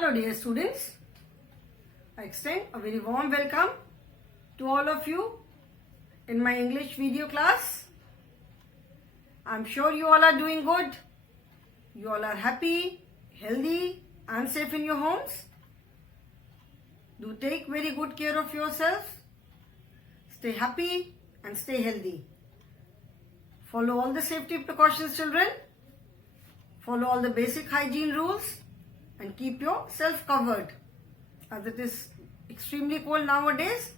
Hello dear students, I extend a very warm welcome to all of you in my English video class. I'm sure you all are doing good. You all are happy, healthy and safe in your homes. Do take very good care of yourselves. Stay happy and stay healthy. Follow all the safety precautions, children. Follow all the basic hygiene rules and keep yourself covered as it is extremely cold nowadays.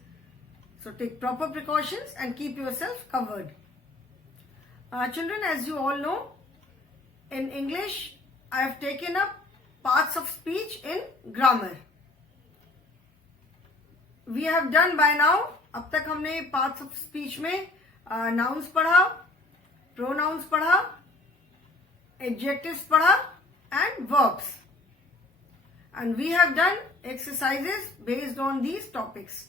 So take proper precautions and keep yourself covered. Children, as you all know, in English I have taken up parts of speech in grammar. We have done by now, अब तक हमने parts of speech में nouns पढ़ा, pronouns पढ़ा, adjectives पढ़ा and verbs. And we have done exercises based on these topics.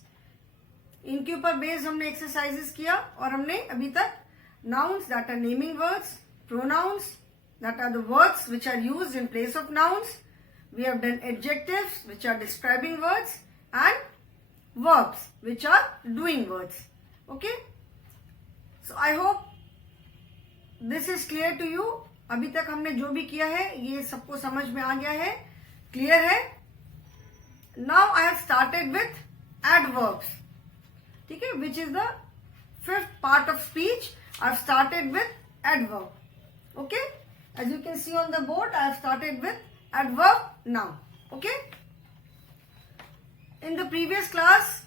इनके ऊपर based हमने exercises किया और हमने अभी तक nouns that are naming words, pronouns that are the words which are used in place of nouns. We have done adjectives which are describing words and verbs which are doing words. Okay? So I hope this is clear to you. अभी तक हमने जो भी किया है ये सबको समझ में आ गया है, क्लियर है. Now I have started with adverbs. ठीक है, which is the fifth part of speech. I have started with adverb. Okay, as you can see on the board I have started with adverb now. Okay, in the previous class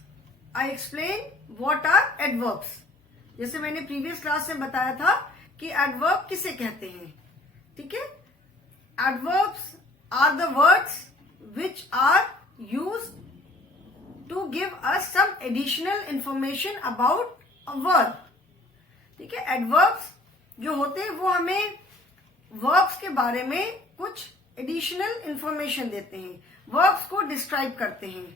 I explain what are adverbs. जैसे मैंने previous class में बताया था कि adverb किसे कहते हैं. ठीक है, adverbs are the words which are used to give us some additional information about a verb. ठीक है, adverbs जो होते हैं वो हमें verbs के बारे में कुछ additional information देते हैं, verbs को describe करते हैं,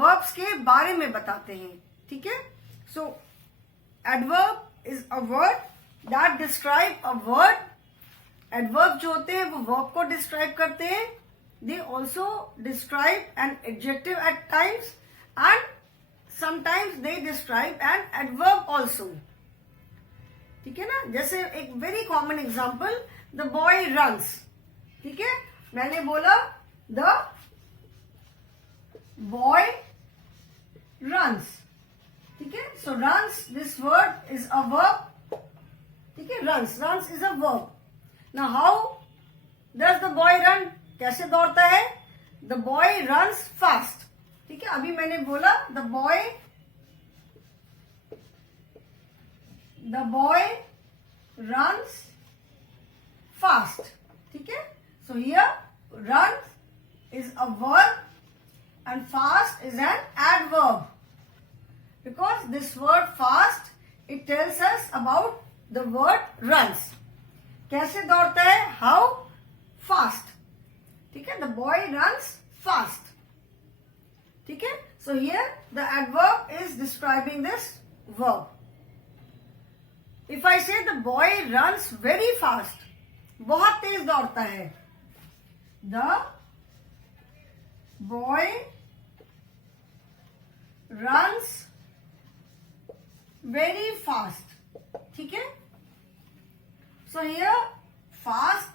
verbs के बारे में बताते हैं. ठीक है, so adverb is a word that describe a word. adverb जो होते हैं वो verb को describe करते हैं. They also describe an adjective at times and sometimes they describe an adverb also. ठीक है ना, जैसे एक very common example, the boy runs. ठीक है, मैंने बोला the boy runs. ठीक है, so runs, this word is a verb. ठीक है, runs is a verb. Now how does the boy run? कैसे दौड़ता है? The boy runs fast. ठीक है, अभी मैंने बोला the boy runs fast. ठीक है, so here run is a verb and fast is an adverb, because this word fast, it tells us about the word runs. कैसे दौड़ता है? How fast. ठीक है, the boy runs fast. ठीक है, so here the adverb is describing this verb. If I say the boy runs very fast, बहुत तेज दौड़ता है. The boy runs very fast. ठीक है, so here fast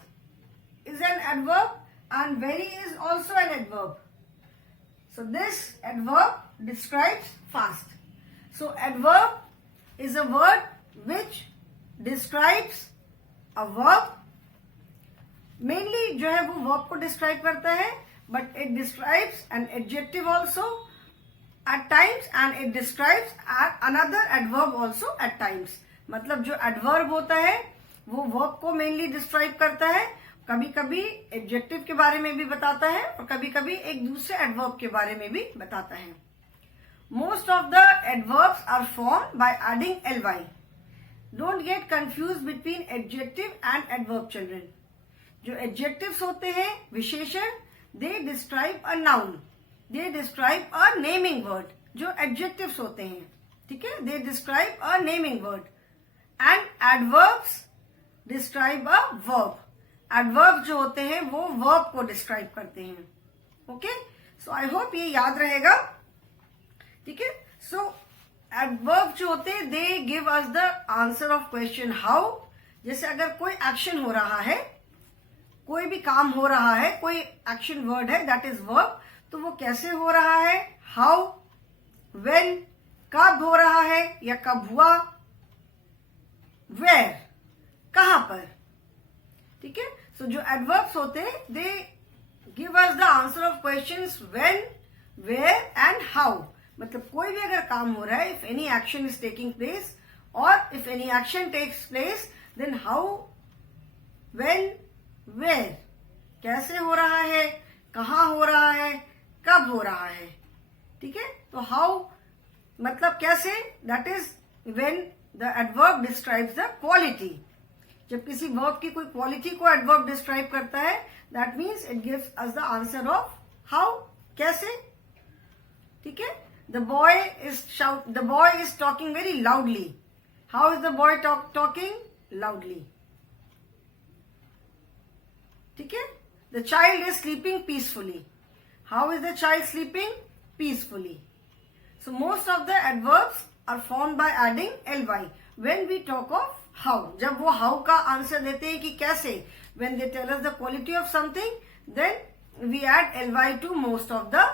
is an adverb and very is also an adverb. So this adverb describes fast. So adverb is a word which describes a verb. Mainly जो है वो verb को describe करता है, but it describes an adjective also at times and it describes another adverb also at times. मतलब जो adverb होता है वो verb को mainly describe करता है, कभी कभी एडजेक्टिव के बारे में भी बताता है और कभी कभी एक दूसरे एडवर्ब के बारे में भी बताता है. Most of the adverbs are form by adding ly. Don't get confuse between adjective and adverb children. जो एडजेक्टिव्स होते हैं, विशेषण, they describe a noun, they describe a naming word. जो एडजेक्टिव्स होते हैं, ठीक है, they describe a naming word. And adverbs describe a verb adverb जो होते हैं वो वर्ब को डिस्क्राइब करते हैं. ओके, सो आई होप ये याद रहेगा. ठीक है. सो एडवर्ब जो होते हैं they give us the answer of question how. जैसे अगर कोई एक्शन हो रहा है, कोई भी काम हो रहा है, कोई एक्शन वर्ड है दैट इज वर्ब, तो वो कैसे हो रहा है, हाउ, व्हेन, कब हो रहा है या कब हुआ, वेयर, कहां पर. ठीक है. सो जो एडवर्ब्स होते हैं they give us the answer of questions when, where and how. मतलब कोई भी अगर काम हो रहा है, if any action is taking place और if any action takes place then how, when, where, कैसे हो रहा है, कहां हो रहा है, कब हो रहा है. ठीक है. तो हाउ मतलब कैसे, that is when the adverb describes the quality. जब किसी वर्ब की कोई क्वालिटी को एडवर्ब डिस्क्राइब करता है that means it gives us the answer of how, कैसे. ठीक है. The boy is talking very loudly. How is the boy talking loudly. ठीक है. The child is sleeping peacefully. How is the child sleeping peacefully. So most of the adverbs are formed by adding ly when we talk of how. जब वो how का answer देते हैं कि कैसे, when they tell us the quality of something then we add ly to most of the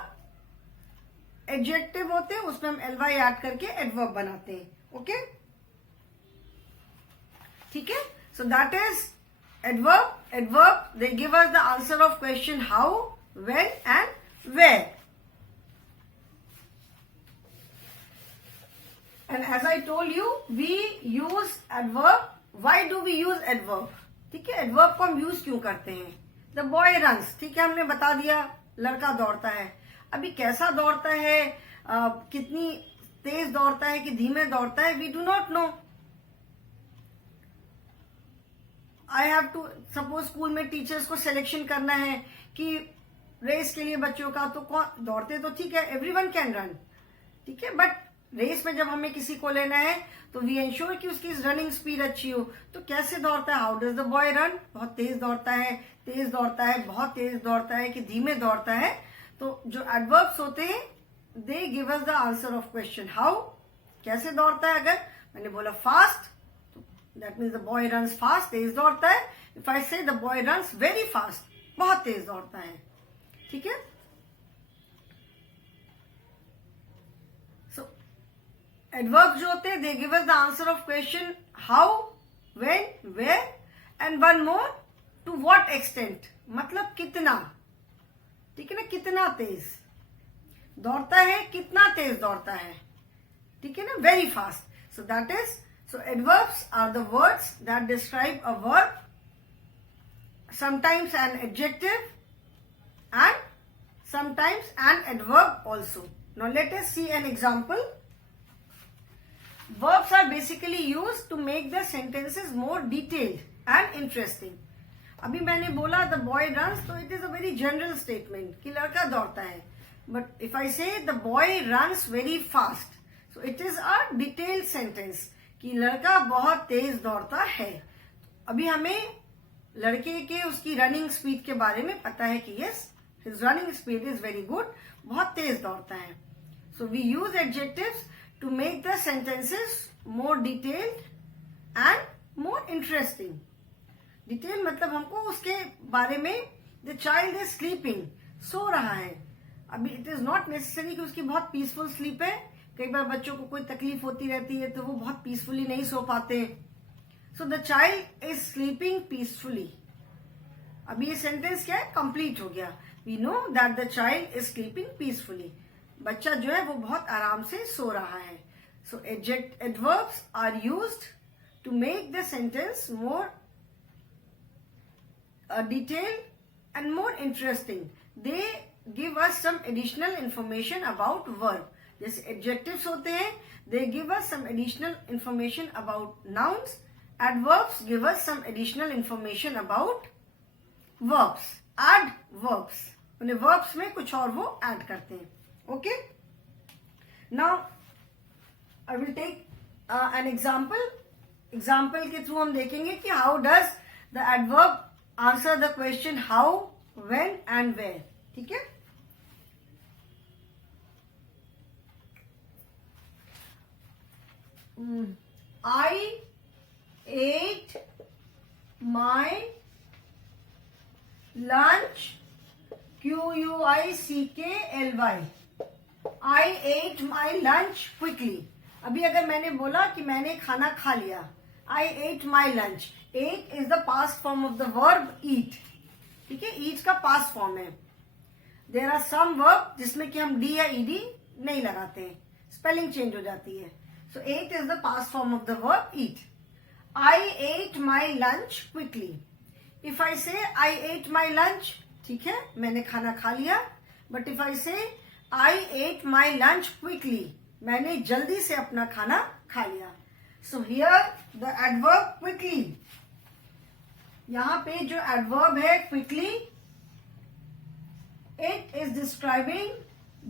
adjective होते हैं, उसमें हम ly ऐड करके एडवर्ब बनाते हैं. ओके. ठीक है. So that is adverb they give us the answer of question how, when and where. And as I told you we use adverb. Why do we use adverb? ठीक है. adverb को हम use क्यों करते हैं. the boy runs. ठीक है, हमने बता दिया लड़का दौड़ता है. अभी कैसा दौड़ता है, कितनी तेज दौड़ता है कि धीमे दौड़ता है, we do not know. I have to suppose school में टीचर्स को सिलेक्शन करना है कि रेस के लिए बच्चों का, तो कौन दौड़ते तो ठीक है, एवरीवन कैन रन. ठीक है. बट रेस में जब हमें किसी को लेना है तो वी एंश्योर कि उसकी रनिंग स्पीड अच्छी हो. तो कैसे दौड़ता है, how does the boy run. बहुत तेज दौड़ता है, तेज दौड़ता है, बहुत तेज दौड़ता है कि धीमे दौड़ता है. तो जो एडवर्ब्स होते हैं they give us the answer of question how, कैसे दौड़ता है. अगर मैंने बोला fast, that means the boy runs fast, तेज दौड़ता है. If I say the boy runs very fast, बहुत तेज दौड़ता है. ठीक है. सो एडवर्ब जो होते हैं they give us the answer of question how, when, where and one more to what extent. मतलब कितना. ठीक है ना, कितना तेज दौड़ता है, कितना तेज दौड़ता है. ठीक है ना, very fast. So that is So adverbs are the words that describe a verb, sometimes an adjective and sometimes an adverb also. Now let us see an example. Verbs are basically used to make the sentences more detailed and interesting. अभी मैंने बोला the boy runs, तो it is a very general statement कि लड़का दौड़ता है. But if I say the boy runs very fast, so it is a detailed sentence कि लड़का बहुत तेज दौड़ता है. अभी हमें लड़के के उसकी रनिंग स्पीड के बारे में पता है कि yes his running speed is very good, बहुत तेज दौड़ता है. So we use adjectives to make the sentences more detailed and more interesting. Detail मतलब हमको उसके बारे में, द चाइल्ड इज स्लीपिंग, सो रहा है. अभी इट इज नॉट नेसेसरी कि उसकी बहुत पीसफुल स्लीप है. कई बार बच्चों को कोई तकलीफ होती रहती है तो वो बहुत पीसफुली नहीं सो पाते. So the child is sleeping peacefully. अभी ये सेंटेंस क्या है, कंप्लीट हो गया. We know that the child is sleeping peacefully. बच्चा जो है वो बहुत आराम से सो रहा है. So adverbs are used to make the sentence more detailed and more interesting. They give us some additional information about verb. जैसे एडजेक्टिव्स होते हैं they give us some additional information about nouns. Adverbs give us some additional information about verbs. Adverbs, उन्हें verbs में कुछ और वो add करते हैं. Okay. Now I will take an example. Example के थ्रू हम देखेंगे कि how does the adverb answer the question how, when and where. ठीक है. I ate my lunch. QUICKLY. I ate my lunch quickly. अभी अगर मैंने बोला कि मैंने खाना खा लिया, I ate my lunch. Ate is the past form of the verb eat. ठीक है, eat का past form है. There are some verb जिसमें कि हम d या ed नहीं लगाते हैं, स्पेलिंग चेंज हो जाती है. So ate is the past form of the verb eat. I ate my lunch quickly. If I say I ate my lunch, ठीक है, मैंने खाना खा लिया. But if I say I ate my lunch quickly, मैंने जल्दी से अपना खाना खा लिया. So here the adverb quickly. यहाँ पे जो adverb है quickly, it is describing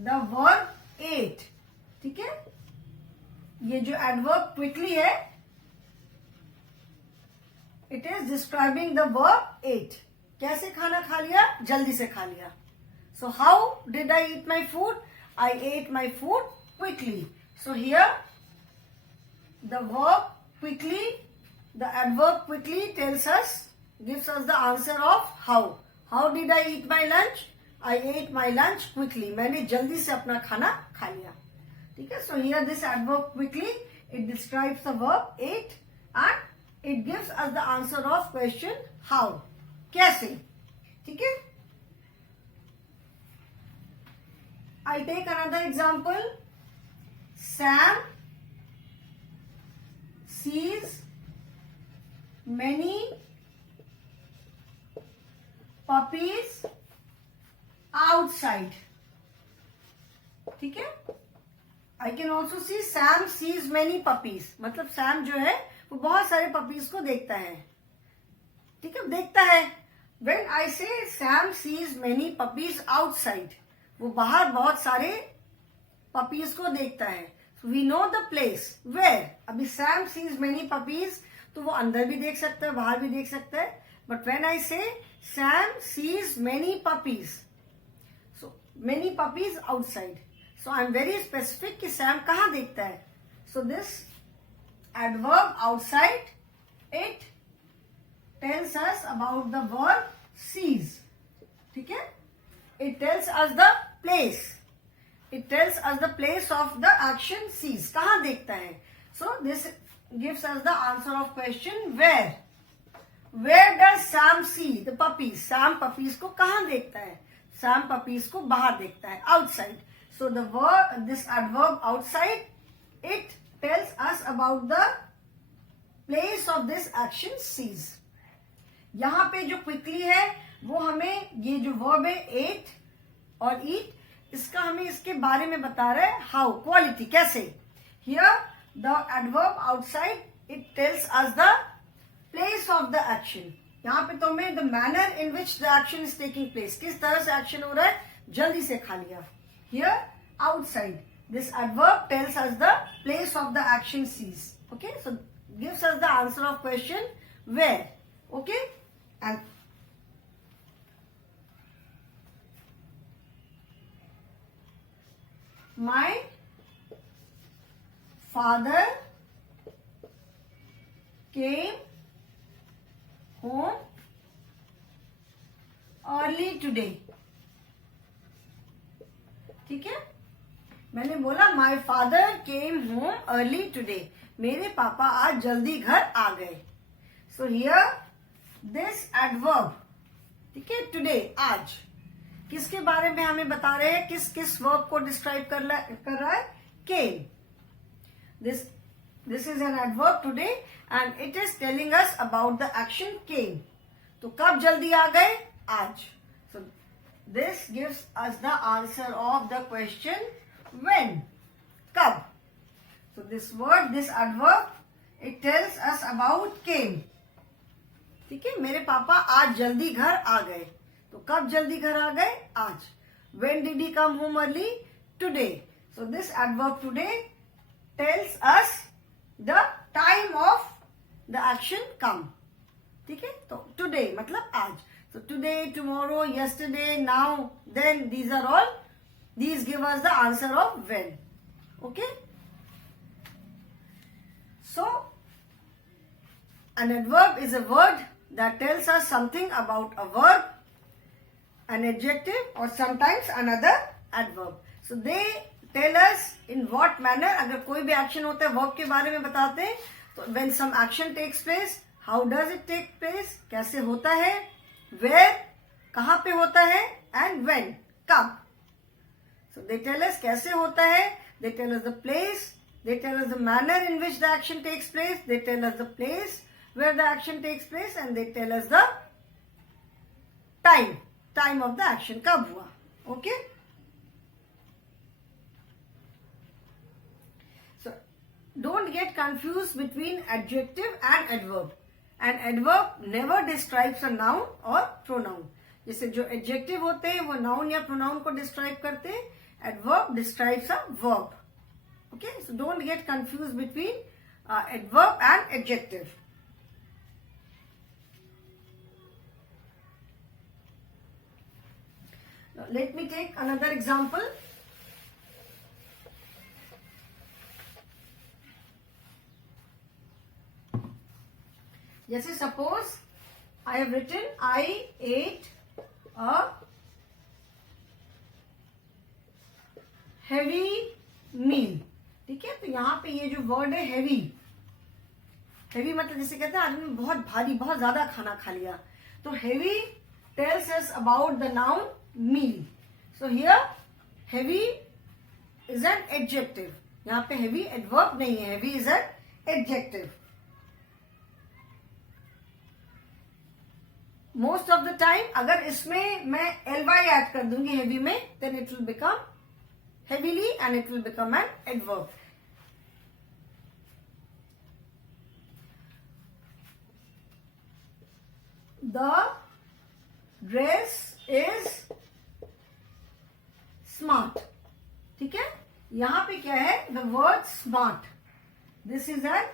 the verb ate. ठीक है, ये जो adverb quickly है, it is describing the verb ate. कैसे खाना खा लिया? जल्दी से खा लिया. So how did I eat my food? I ate my food quickly. So here the verb quickly, the adverb quickly gives us the answer of how. How did I eat my lunch? I ate my lunch quickly. मैंने जल्दी से अपना खाना खा लिया. ठीक है. So here this adverb quickly, it describes the verb ate and it gives us the answer of question how. कैसे. ठीक है. I take another example. Sam sees many puppies outside. ठीक है. I can also see Sam sees many puppies. मतलब Sam जो है वो बहुत सारे पपीज को देखता है. ठीक है, देखता है. When I say Sam sees many puppies outside, वो बाहर बहुत सारे पपीज को देखता है. So we know the place where. अभी Sam sees many puppies, तो वो अंदर भी देख सकता है, बाहर भी देख सकता है. But when I say Sam sees many puppies, so many puppies outside. So I am very specific कि Sam कहाँ देखता है. So this adverb outside, it tells us about the verb sees. ठीक है. It tells us the place. It tells us the place of the action sees. कहाँ देखता है. So this gives us the answer of question where. Where does Sam see the puppies? Sam puppies को कहाँ देखता है. Sam puppies को बाहर देखता है, outside. So the verb, this adverb outside, it tells us about the place of this action sees. यहाँ पे जो quickly है वो हमें ये जो verb है ate और eat, इसका हमें इसके बारे में बता रहा है how, quality, कैसे. Here the adverb outside, it tells us the place of the action. यहाँ पे तो हमें the manner in which the action is taking place, किस तरह से action हो रहा है, जल्दी से खा लिया. Here outside, this adverb tells us the place of the action sees. Okay, so gives us the answer of question where. Okay, and my father came home early today. ठीक है. मैंने बोला my father came home early today. मेरे पापा आज जल्दी घर आ गए. So here this adverb, ठीक है, today, आज, किसके बारे में हमें बता रहे हैं, किस किस वर्ब को डिस्क्राइब कर रहा है. came. This is an adverb today and it is telling us about the action came. तो कब जल्दी आ गए, आज. So this gives us the answer of the question when, कब. So this word, this adverb, it tells us about came. ठीक है, मेरे पापा आज जल्दी घर आ गए. तो कब जल्दी घर आ गए, आज. When did he come home early? Today. So this adverb today tells us the time of the action come. ठीक है, तो टुडे मतलब आज. So today, tomorrow, yesterday, now, then, these give us the answer of when. Okay. So an adverb is a word that tells us something about a verb, an adjective, or sometimes another adverb. So they tell us in what manner. अगर कोई भी action होता है verb के बारे में बताते हैं. तो when some action takes place, how does it take place? कैसे होता है? Where? कहाँ पे होता है? And when? कब? So they tell us कैसे होता है. They tell us the place. They tell us the manner in which the action takes place. They tell us the place where the action takes place, and they tell us the time of the action. कब हुआ? Okay. So don't get confused between adjective and adverb. An adverb never describes a noun or pronoun. जैसे जो adjective होते हैं वो noun या pronoun को describe करते हैं. Adverb describes a verb. Okay, so don't get confused between adverb and adjective. Now, let me take another example. जैसे suppose I have written I ate a heavy meal. ठीक है, तो यहाँ पे ये जो वर्ड है heavy मतलब जैसे कहते हैं आदमी ने बहुत भारी, बहुत ज्यादा खाना खा लिया. तो heavy tells us about the noun meal. So here heavy is an adjective. यहाँ पे heavy adverb नहीं है, heavy is an adjective. Most of the time अगर इसमें मैं ly ऐड कर दूंगी heavy में, then it will become heavily and it will become an adverb. The dress is smart. ठीक है, यहां पे क्या है? The word smart. This is an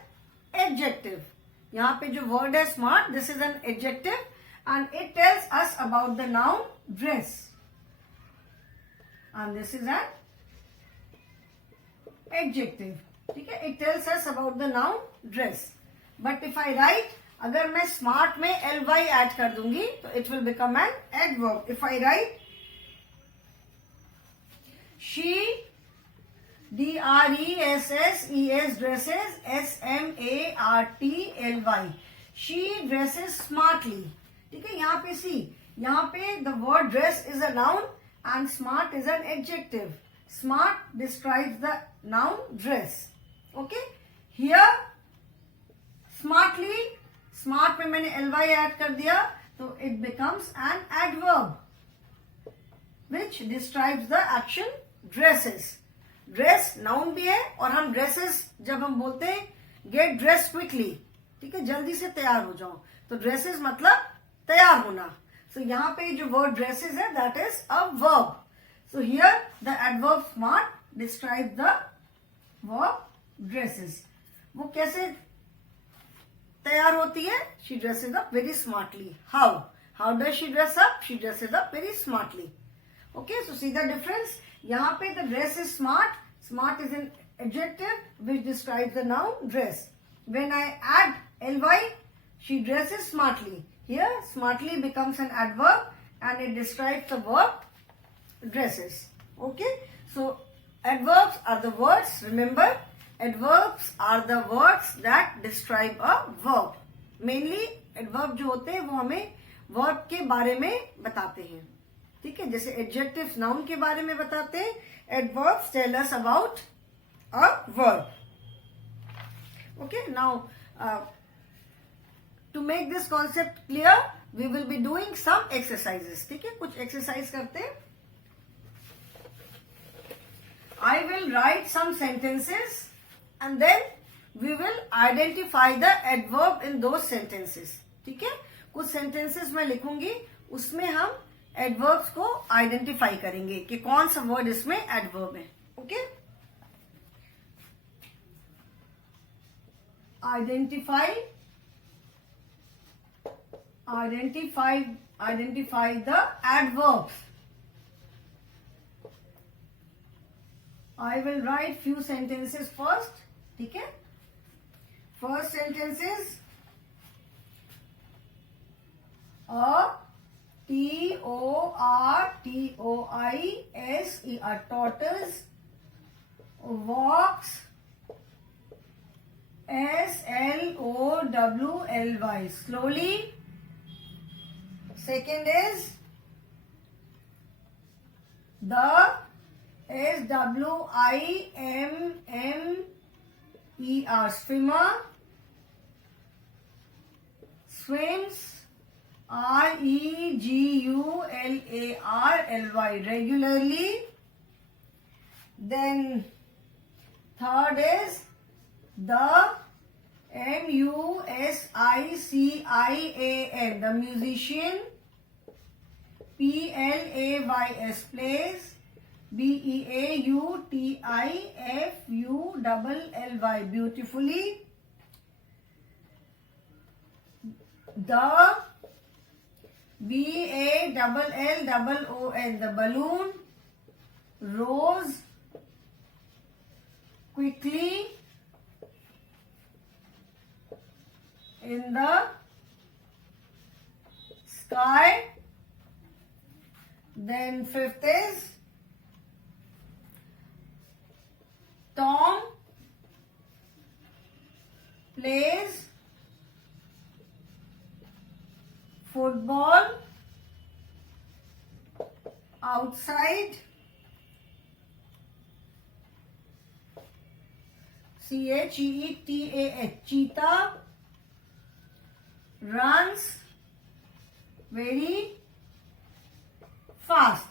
adjective. यहां पे जो word है smart, this is an adjective and it tells us about the noun dress. And this is an adjective. ठीक है, it tells us about the noun dress. But if I write, अगर मैं smart में ly add कर दूंगी तो it will become an adverb. If I write she dresses dresses smartly. She dresses smartly. ठीक है, यहाँ पे see, यहाँ पे the word dress is a noun and smart is an adjective. Smart describes the noun dress. Okay, here smartly, smart में मैंने ly add कर दिया तो it becomes an adverb which describes the action dresses. Dress noun भी है और हम dresses जब हम बोलते हैं get dressed quickly, ठीक है, जल्दी से तैयार हो जाओ, तो dresses मतलब तैयार होना. So यहाँ पे जो word dresses है that is a verb. So here the adverb smart describes the verb dresses. वो कैसे तैयार होती है? She dresses up very smartly. How? How does she dress up? She dresses up very smartly. Okay, so see the difference. यहाँ पे the dress is smart. Smart is an adjective which describes the noun dress. When I add ly, she dresses smartly. Here smartly becomes an adverb and it describes the verb dresses. Okay, so adverbs are the words. Remember, adverbs are the words that describe a verb. Mainly adverb जो होते हैं वो हमें verb के बारे में बताते हैं. ठीक है, जैसे adjectives noun के बारे में बताते हैं, adverbs tell us about a verb. Okay, now to make this concept clear, we will be doing some exercises. ठीक है, कुछ exercise करते हैं. I will write some sentences and then we will identify the adverb in those sentences. ठीक है, कुछ sentences मैं लिखूंगी, उसमें हम adverbs को identify करेंगे कि कौन सा word इसमें adverb है. Okay, identify identify the adverbs. I will write few sentences first. ठीक है? First sentence is a tortoise, a tortoise walks slowly, slowly. Second is the swimmer, swimmer swims regularly, regularly. Then third is the musician, the musician, plays, plays, beautifully, beautifully. The ballon, the balloon rose quickly in the sky. Then fifth is Tom plays football outside. cheetah runs very fast.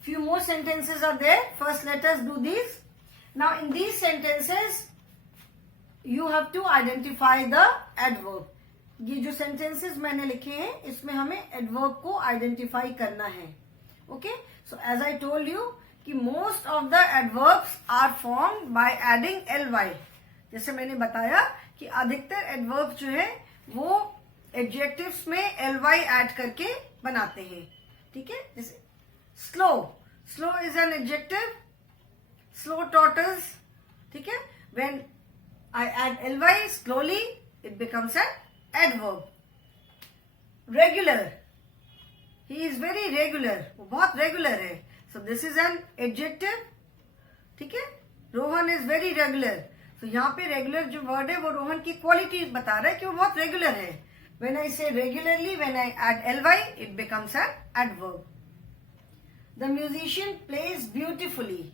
Few more sentences are there. First let us do these. Now in these sentences you have to identify the adverb. ये जो sentences मैंने लिखे हैं इसमें हमें adverb को identify करना है. Okay, so as I told you कि most of the adverbs are formed by adding ly. जैसे मैंने बताया कि अधिकतर adverb जो है वो adjectives में ly add करके बनाते हैं. ठीक है, जैसे slow, slow is an adjective. Slow tortoise, ठीक है, when I add ly slowly it becomes an adverb. Regular, he is very regular, वो बहुत regular है, so this is an adjective. ठीक है, Rohan is very regular, so यहाँ पे regular जो word है वो रोहन की quality बता रहा है कि वो बहुत regular है. When I say regularly, when I add ly it becomes an adverb. The musician plays beautifully.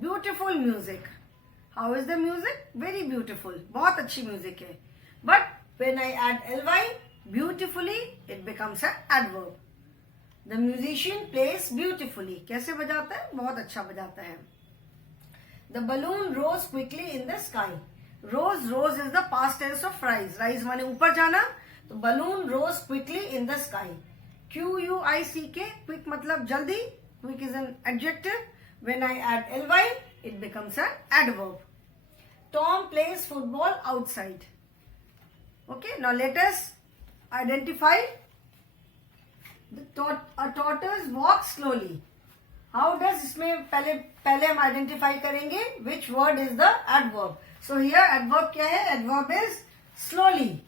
Beautiful music. How is the music? Very beautiful. बहुत अच्छी music है. But when I add ly, beautifully, it becomes an adverb. The musician plays beautifully. कैसे बजाता है? बहुत अच्छा बजाता है. The balloon rose quickly in the sky. Rose is the past tense of rise. Rise माने ऊपर जाना. तो balloon rose quickly in the sky. quick, quick मतलब जल्दी. Quick is an adjective. When I add ly, it becomes an adverb. Tom plays football outside. Okay, now let us identify a tortoise walks slowly. How does इसमें पहले हम identify करेंगे which word is the adverb. So here adverb क्या है? Adverb is slowly.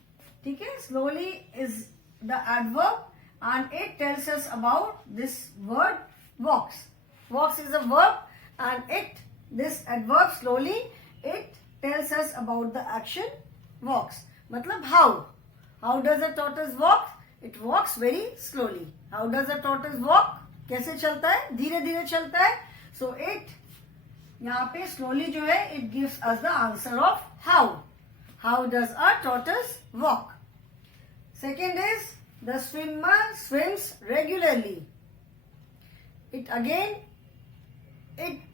ठीक है, slowly is the adverb and it tells us about this word walks. Walks is a verb and this adverb slowly, it tells us about the action walks. मतलब how does a tortoise walk? It walks very slowly. How does a tortoise walk? कैसे चलता है? धीरे धीरे चलता है. So it यहाँ पे slowly जो है it gives us the answer of how. How does a tortoise walk? Second is the swimmer swims regularly. It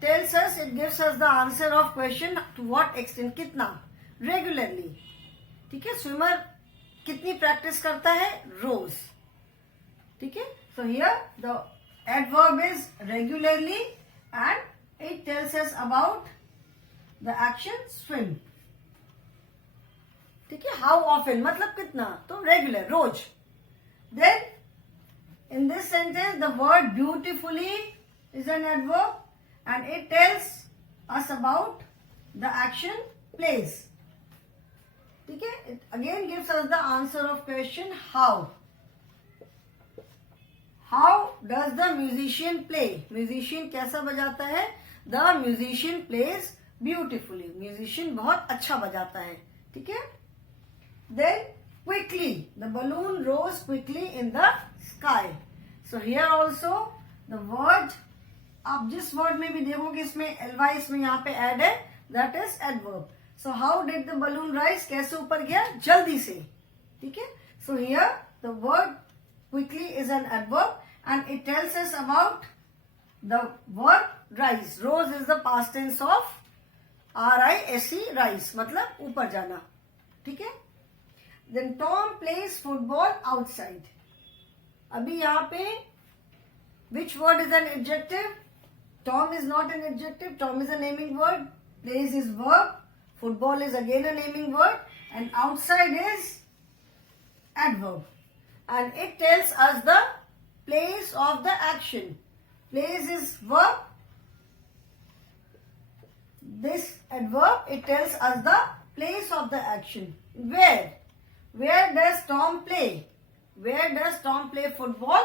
tells us, it gives us the answer of question to what extent, कितना, regularly. ठीक है, swimmer कितनी practice करता है? रोज. ठीक है, so here the adverb is regularly and it tells us about the action swim. ठीक है, how often मतलब कितना, तो regular, rose. Then in this sentence the word beautifully is an adverb and it tells us about the action plays. ठीक है, it again gives us the answer of question how. How does the musician play? Musician कैसा बजाता है? The musician plays beautifully. Musician बहुत अच्छा बजाता है. ठीक है? Then quickly, the balloon rose quickly in the sky. So here also the word, आप जिस word में भी देखोगे इसमें ly इसमें यहाँ पे add है, that is adverb. So how did the balloon rise? कैसे ऊपर गया? जल्दी से. ठीक है? So here the word quickly is an adverb and it tells us about the verb rise. Rose is the past tense of R-I-S-E, rise, मतलब ऊपर जाना. ठीक है? Then Tom plays football outside. अभी यहाँ पे which word is an adjective? Tom is not an adjective. Tom is a naming word. Plays is verb. Football is again a naming word. And outside is adverb. And it tells us the place of the action. Place is verb. This adverb, it tells us the place of the action. Where? Where does Tom play? Where does Tom play football?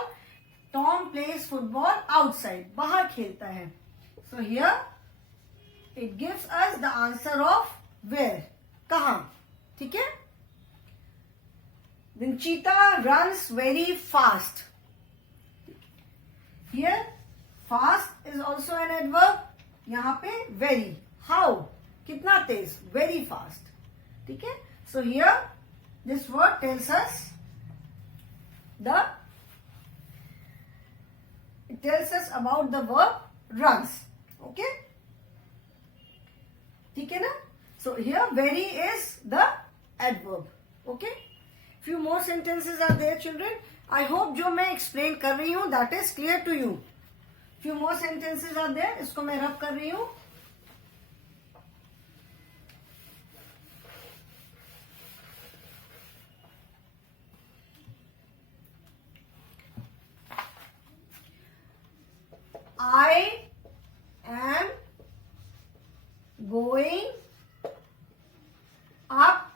Tom plays football outside. बाहर खेलता है. So here it gives us the answer of where. कहाँ? ठीक है? Then cheetah runs very fast. Here fast is also an adverb. यहाँ पे very. How? कितना तेज? Very fast. ठीक है? So here this word tells us it tells us about the verb runs. Okay? ठीक है ना? So here very is the adverb. Okay? Few more sentences are there, children. I hope जो मैं explain कर रही हूँ that is clear to you. Few more sentences are there. इसको मैं रब कर रही हूँ. I am going up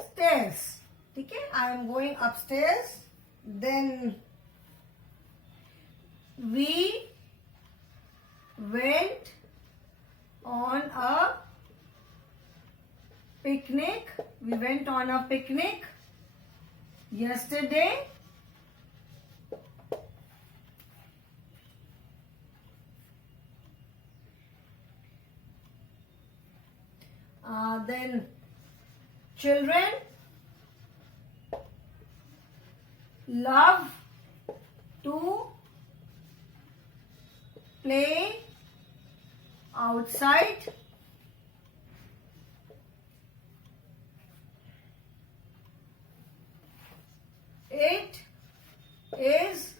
stairs. ठीक है? I am going upstairs. Then we went on a picnic. We went on a picnic yesterday. Then children love to play outside. It is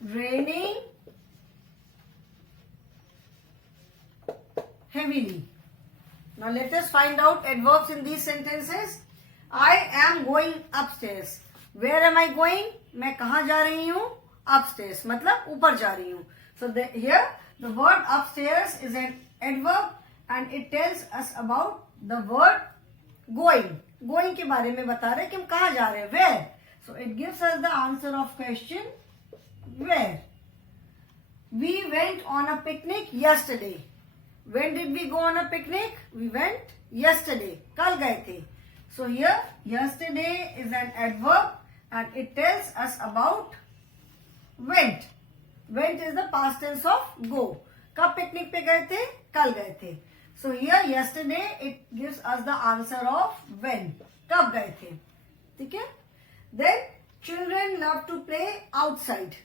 raining heavily. Now let us find out adverbs in these sentences. I am going upstairs. Where am I going? मैं कहाँ जा रही हूँ? Upstairs. मतलब ऊपर जा रही हूँ. So here the word upstairs is an adverb and it tells us about the word going. Going के बारे में बता रहे कि हम कहाँ जा रहे हैं. Where? So it gives us the answer of question where. We went on a picnic yesterday. When did we go on a picnic? We went yesterday. कल गए थे. So here yesterday is an adverb and it tells us about went. Went is the past tense of go. कब picnic पे गए थे? कल गए थे. So here yesterday it gives us the answer of when. कब गए थे? ठीक है? Then children love to play outside.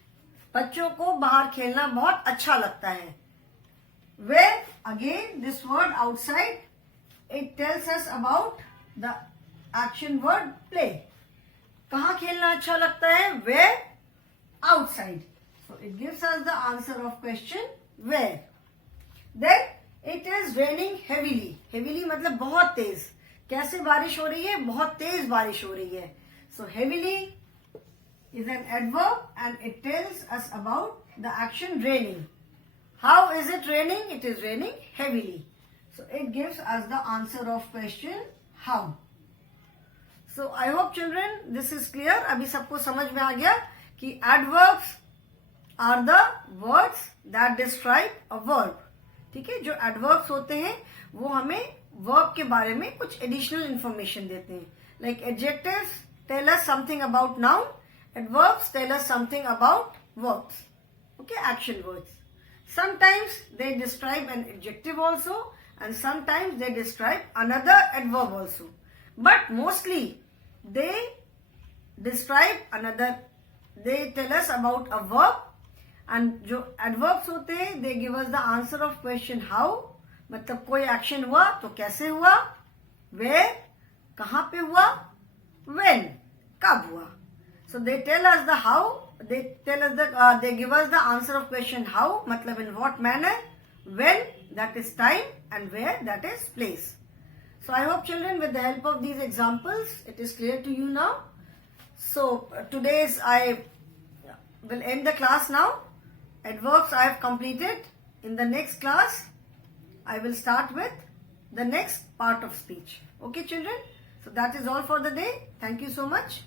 बच्चों को बाहर खेलना बहुत अच्छा लगता है. Where? Again this word outside, it tells us about the action word play. कहाँ खेलना अच्छा लगता है? Where? Outside. So it gives us the answer of question where. Then it is raining heavily. Heavily मतलब बहुत तेज. कैसे बारिश हो रही है? बहुत तेज बारिश हो रही है. So heavily is an adverb and it tells us about the action raining. How is it raining? It is raining heavily. So it gives us the answer of question how. So I hope children this is clear. अभी सबको समझ में आ गया कि adverbs are the words that describe a verb. ठीक है, जो adverbs होते हैं वो हमें verb के बारे में कुछ additional information देते हैं. Like adjectives tell us something about noun. Adverbs tell us something about verbs. Okay, action words. Sometimes they describe an adjective also and sometimes they describe another adverb also. But mostly they describe another, they tell us about a verb and जो adverbs होते हैं they give us the answer of question how. मतलब कोई action हुआ तो कैसे हुआ, where कहाँ पे हुआ, when कब हुआ. So they tell us the how, they tell us the they give us the answer of question how, मतलब in what manner, when that is time and where that is place. So I hope children with the help of these examples it is clear to you now. So today's I will end the class now. Adverbs I have completed. In the next class I will start with the next part of speech. Okay children? So that is all for the day. Thank you so much.